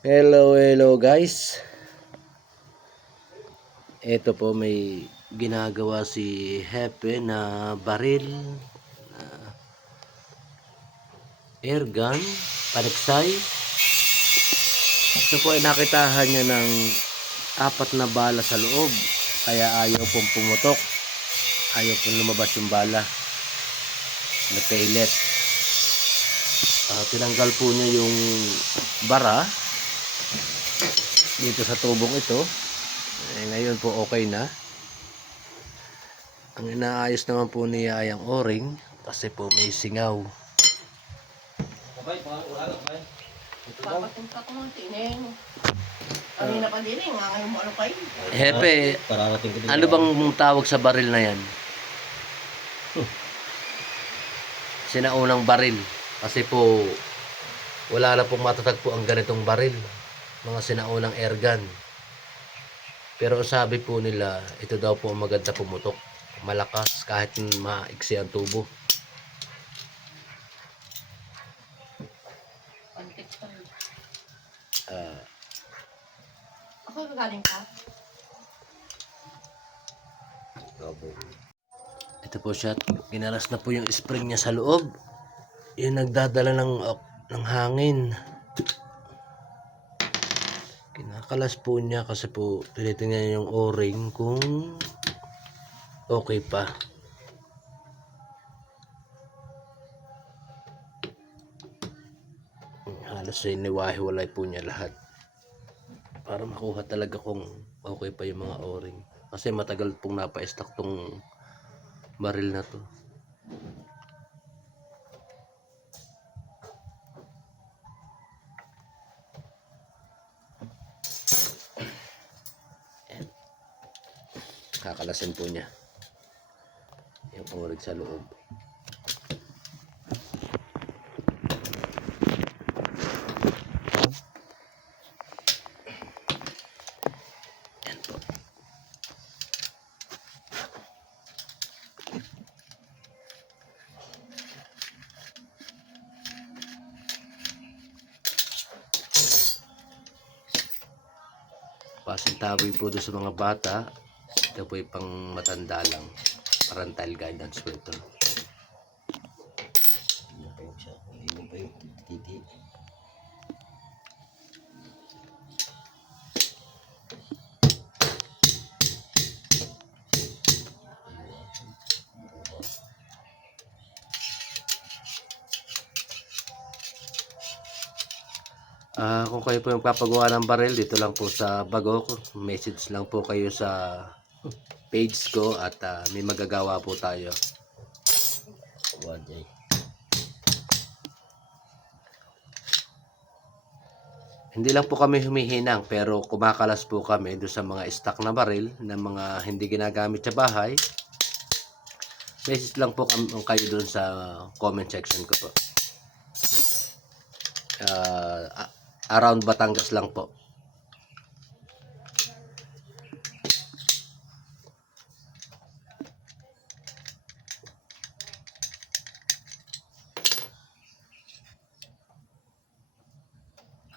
Hello guys. Ito po may ginagawa si Hepe na baril, airgun, paniksay. Ito po ay nakitahan niya ng apat na bala sa loob. Kaya ayaw pong pumutok. Ayaw pong lumabas yung bala na pellet. Tinanggal po niya yung bara dito sa tubong ito. Ngayon po okay na. Ang inaayos naman po niya ay ang o-ring kasi po may singaw. Papapunta ko ng tineng. Kanina pa din eh, ngayon mo ano kayo. Hepe, ano bang tawag sa baril na yan? Sinaunang baril. Kasi po, wala na pong matatagpo ang ganitong baril. Mga sinaunang airgun. Pero sabi po nila, ito daw po ang maganda pumutok. Malakas kahit maiksi ang tubo. Ako galing ka? Ito po siya. Ginaras na po yung spring niya sa loob. Yung nagdadala ng hangin. Kinakalas po niya kasi po tinitingnan niya yung o-ring kung okay pa. Halos iniwahiwalay po niya lahat para makuha talaga kung okay pa yung mga o-ring. Kasi matagal pong napa-stock tong baril na to. Kakalasin po niya yung o-ring sa loob. Yan po. Pasintabi po doon sa mga bata. Ito po yung pang matanda lang. Parental guidance po ito. Kung kayo po yung papagawa ng baril, dito lang po sa Bagok. Message lang po kayo sa page ko at may magagawa po tayo. Hindi lang po kami humihinang pero kumakalas po kami doon sa mga stock na baril na mga hindi ginagamit sa bahay. Message lang po kayo doon sa comment section ko po. Around Batangas lang po.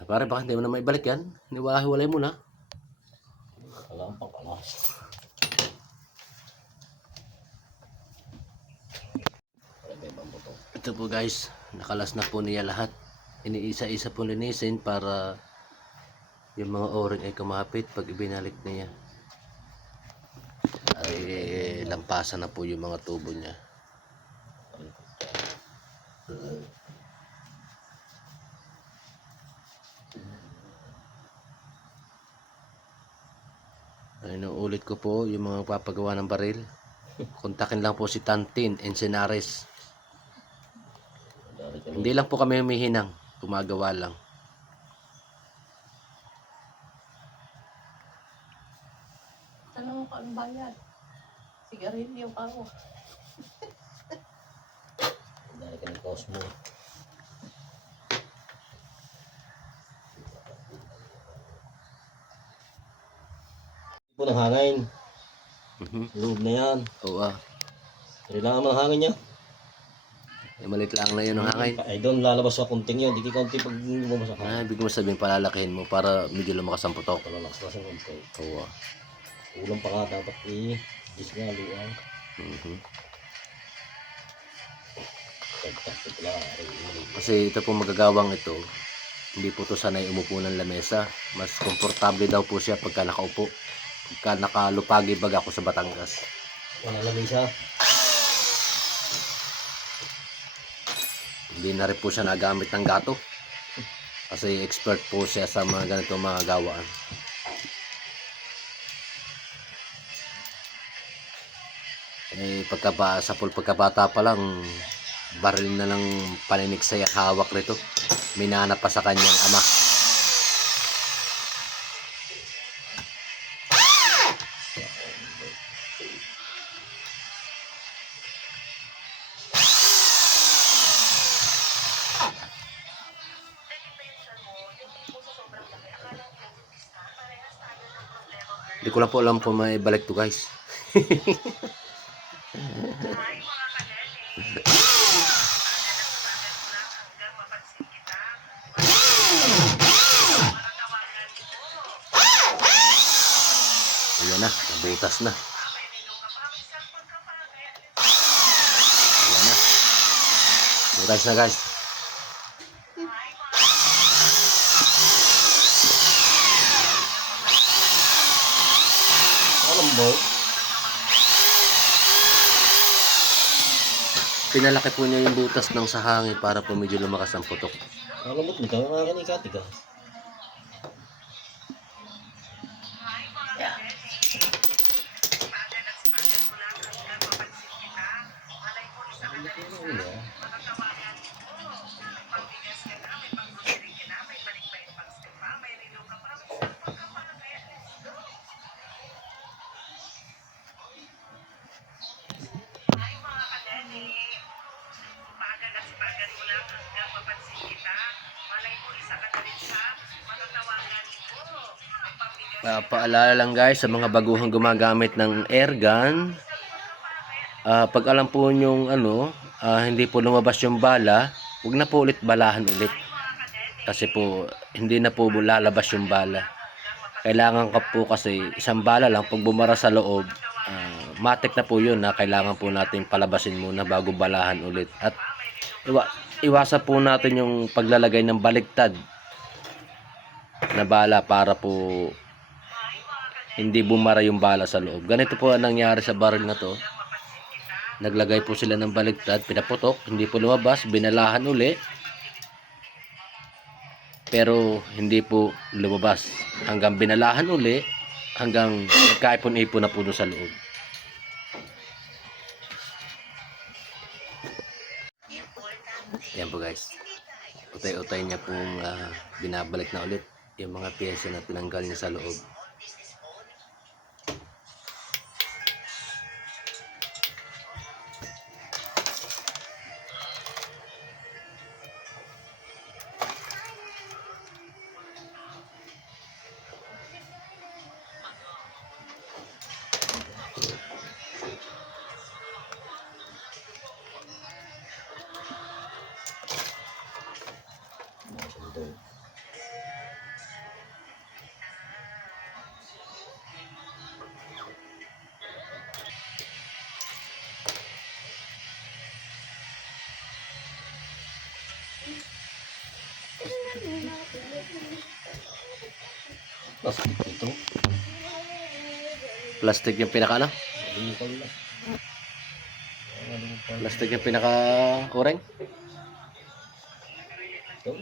Pare, baka hindi mo na maibalik yan. Niwahiwalay mo na. Alam pa pala. Ito po guys, nakalas na po niya lahat. Iniisa-isa po linisin para yung mga o-ring ay kumapit pag ibinalik niya. Ay lampasan na po yung mga tubo niya. Inuulit ko po yung mga papagawa ng baril. Kontakin lang po si Tantin Encenares. Hindi lang po kami humihinang, gumagawa lang. Tanong ko ang bayad. Sigarilyo pa ako. Dahil ka ng Cosmo. Po ng hangin. Loob na yan. Oo Kailangan mo ng hangin niya. Maliit lang na yun ang hangin. Ay, doon lalabas sa kunting yun. Di kaunti pag bumasa ka. Ibig mo sabihin palalakihin mo para medyo lumakas ang putok. Palalakas na sa kunti. Oo. Ulam pa nga dapat i-gis nga luang. Mhm. Tagtak pala. Kasi ito po magagawang ito, hindi po to sanay umupo ng lamesa. Mas komportable daw po siya pagka nakaupo. Pagka nakalupagi baga ako sa Batangas. Wala lamig siya. Hindi na rin po siya nagamit ng gato. Kasi expert po siya sa mga ganito mga gawaan. Pagkabata pa lang, baril na lang paniniksay ang hawak nito. Minana pa sa kanyang ama. Hindi ko lang po alam kung may balik to guys. Ayan na, nabutas na. Ayan na. Butas na guys. Alam mo, Pinalaki po niya yung butas ng sahangin para po medyo lumakas ang putok. alam mo, ikaw nga kanikati ka. Paalala lang guys sa mga baguhang gumagamit ng airgun, pag alam po nyong hindi po lumabas yung bala, huwag na po ulit balahan ulit. Kasi po hindi na po lalabas yung bala. Kailangan ka po kasi isang bala lang pag bumara sa loob, matik na po yun na kailangan po natin palabasin muna bago balahan ulit. At iwasan po natin yung paglalagay ng baligtad na bala para po hindi bumara yung bala sa loob. Ganito po ang nangyari sa baril na to. Naglagay po sila ng baligtad, pinaputok, hindi po lumabas, binalahan uli. Pero hindi po lumabas. Hanggang binalahan uli, hanggang nagkaipon-ipon na po doon sa loob. Yan po guys. Utay-utay niya pong binabalik na ulit yung mga pyesa na tinanggal niya sa loob. Plastic ito. Plastic yung pinaka Ikaw lang. Plastic yung pinaka ureng. Ito.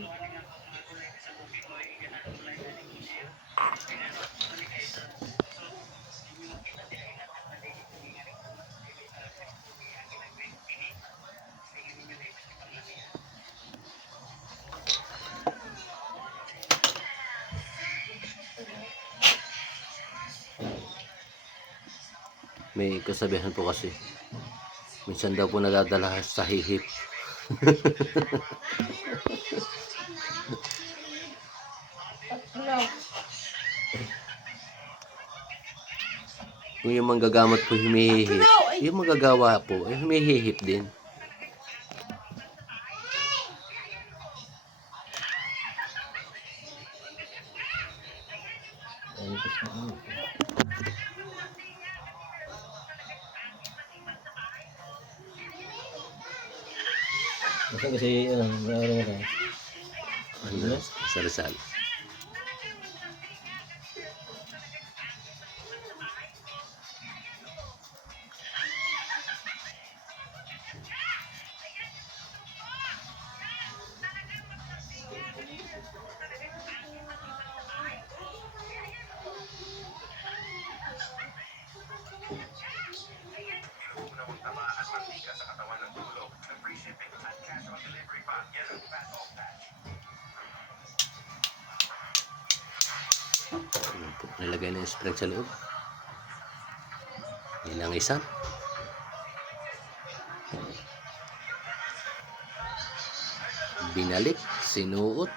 May kasabihan po kasi. Minsan daw po nadadala sa hihip. Ano? Kung yung manggagamot po humihihip, yung magagawa po, humihihip din. Talipos na ano. Kasi ano, meron mo ka. Ano, sa Rizal. Ayan po, nilagay na yung spring sa loob. Ilang isa. Binalik, sinuot.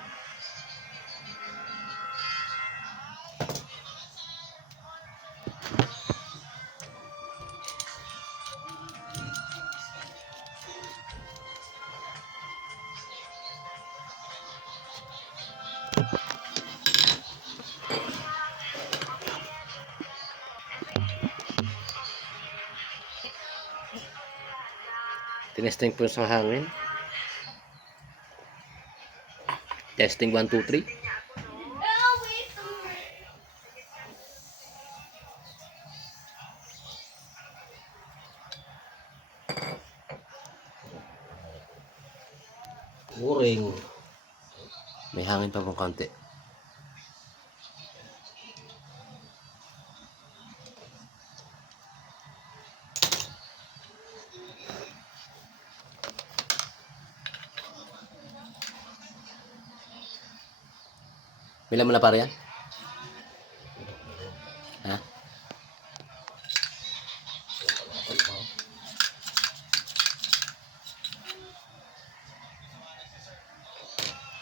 Tinesting po sa hangin. Testing 1, 2, 3. Boring. May hangin pa pong konti. Bilang mo na pare yan? Ha?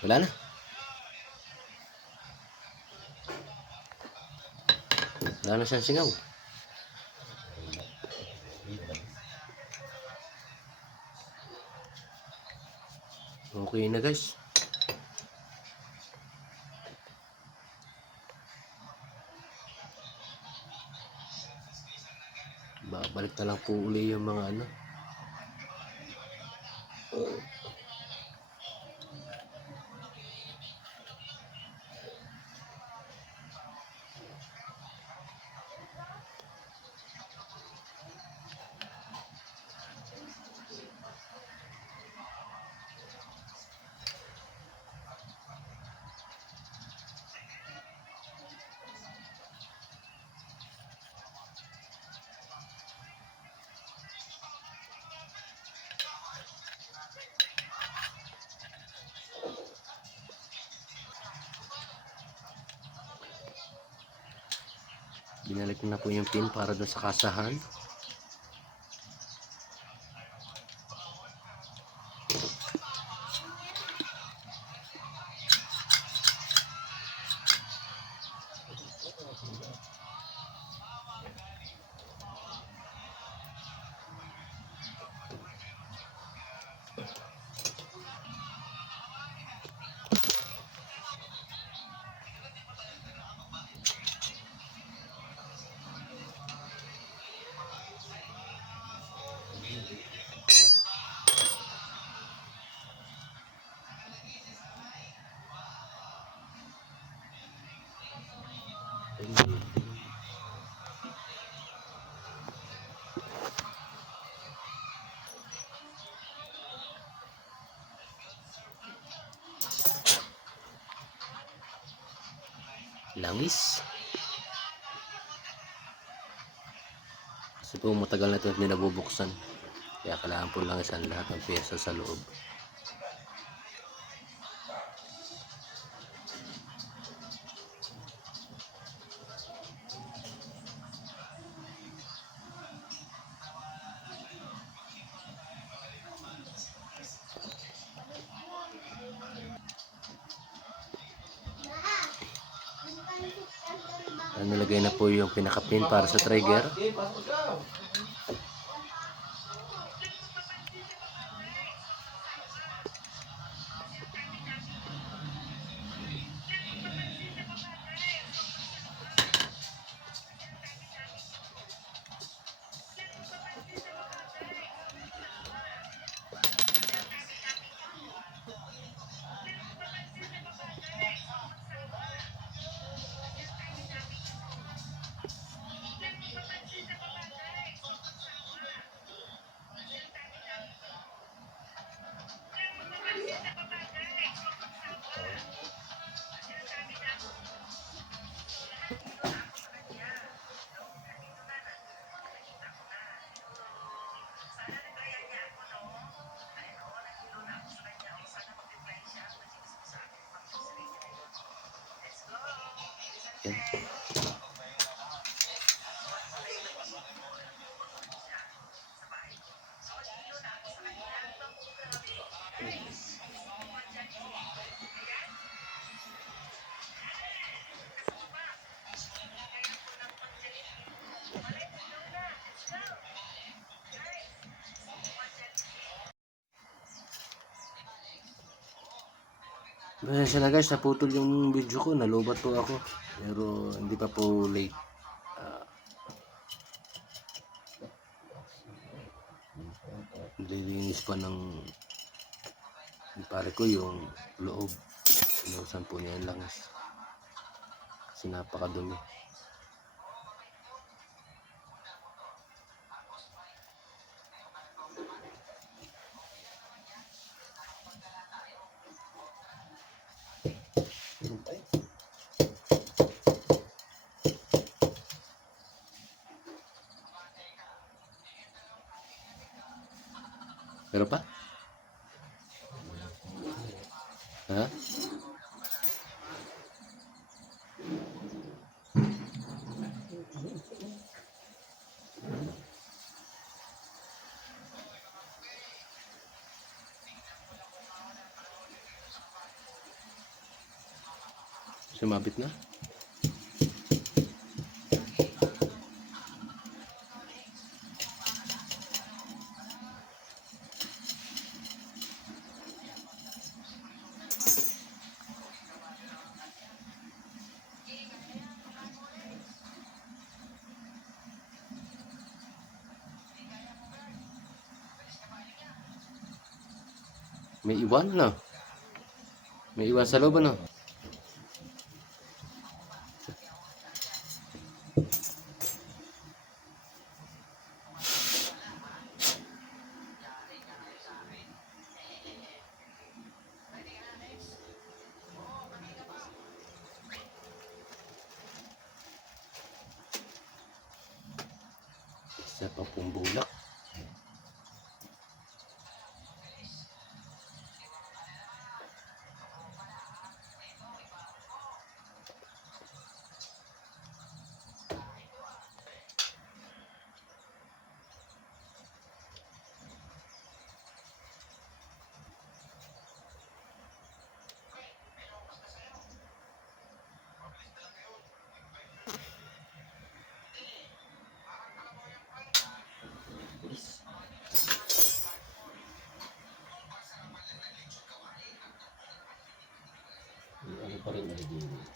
Wala na. Wala na siyang singaw. Okay na guys. Babalik na lang po uli yung mga ano. Binalik na po yung pin para doon sa kasahan. Langis. Kasi po matagal na ito hindi nabubuksan. Kaya kailangan po langis ang lahat ng pyesa sa loob. Nilagay na po yung pinaka-pin para sa trigger. Yan. Pasensya na guys, naputol yung video ko, nalubat po ako. Pero hindi pa po late. Nililinis pa ng pare ko yung loob. Inuusan po niya yung langis. Kasi napakadumi. Pero pa? Ha? Sumabit na? May iwan na. May iwan sa loob ano? Isa pa pong bulak. Ano pa rin nalilinis.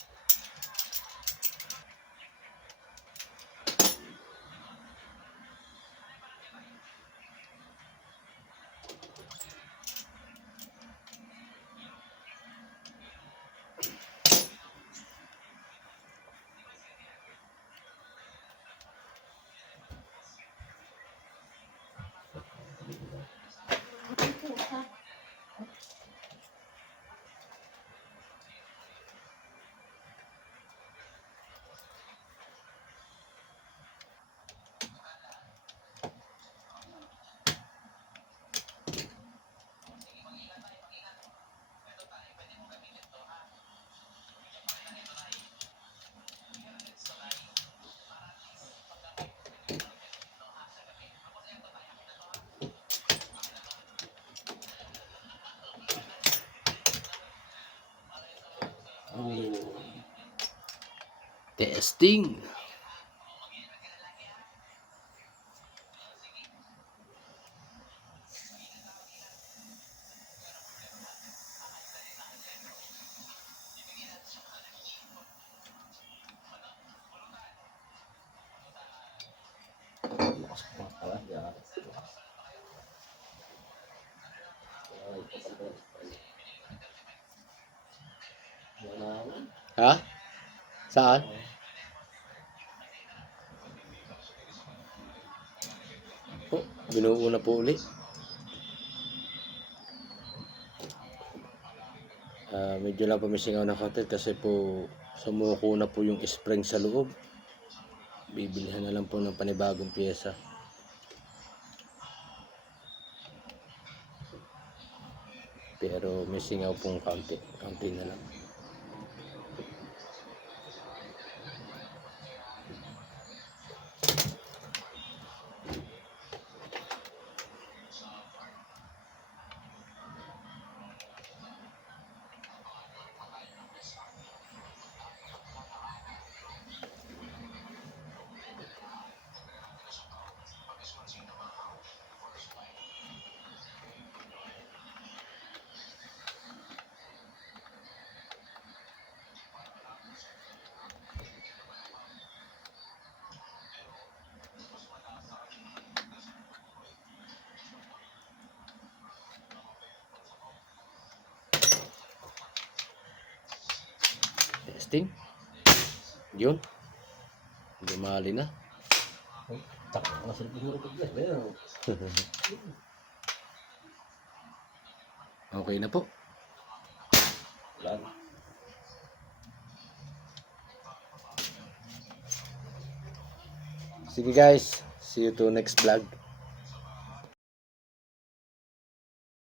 Ang lino. Testing. Lakas pa pala. Yan. Ay, kapal. Wala naman. Ha? Saan? Oh, binuo na po ulit. Medyo lang po may singaw ng konti kasi po sumuko na po yung spring sa loob. Bibilihan na lang po ng panibagong pyesa. Pero may singaw pong kaunti. Kaunti na lang. testing. Yun. Lumali na. Tak, nasa siguro ko guys. Ayan. Okay na po. Wala. Sige guys, see you to next vlog.